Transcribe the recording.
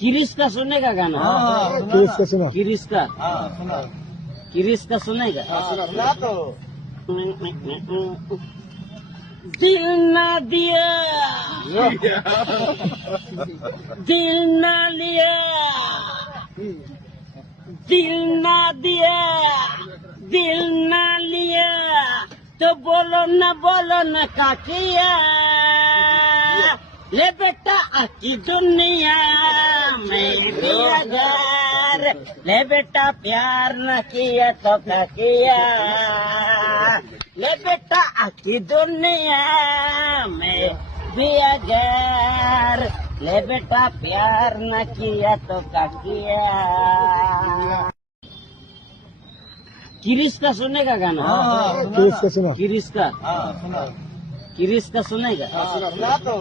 किरिस का सुनेगा गाना? किस का सुना? किरिस का किरिस का सुनेगा? सुना तो दिल ना दिया दिल ना लिया दिल ना दिया दिल ना लिया तो बोलो न काकिया ले बेटा की दुनिया में भी अगर ले बेटा प्यार न किया तो क्या किया ले बेटा की दुनिया में भी अगर ले बेटा प्यार न किया तो क्या किया। किरिस का सुनेगा गाना? किस का सुना? किरिस का सुना किरिस का सुनेगा? सुना तो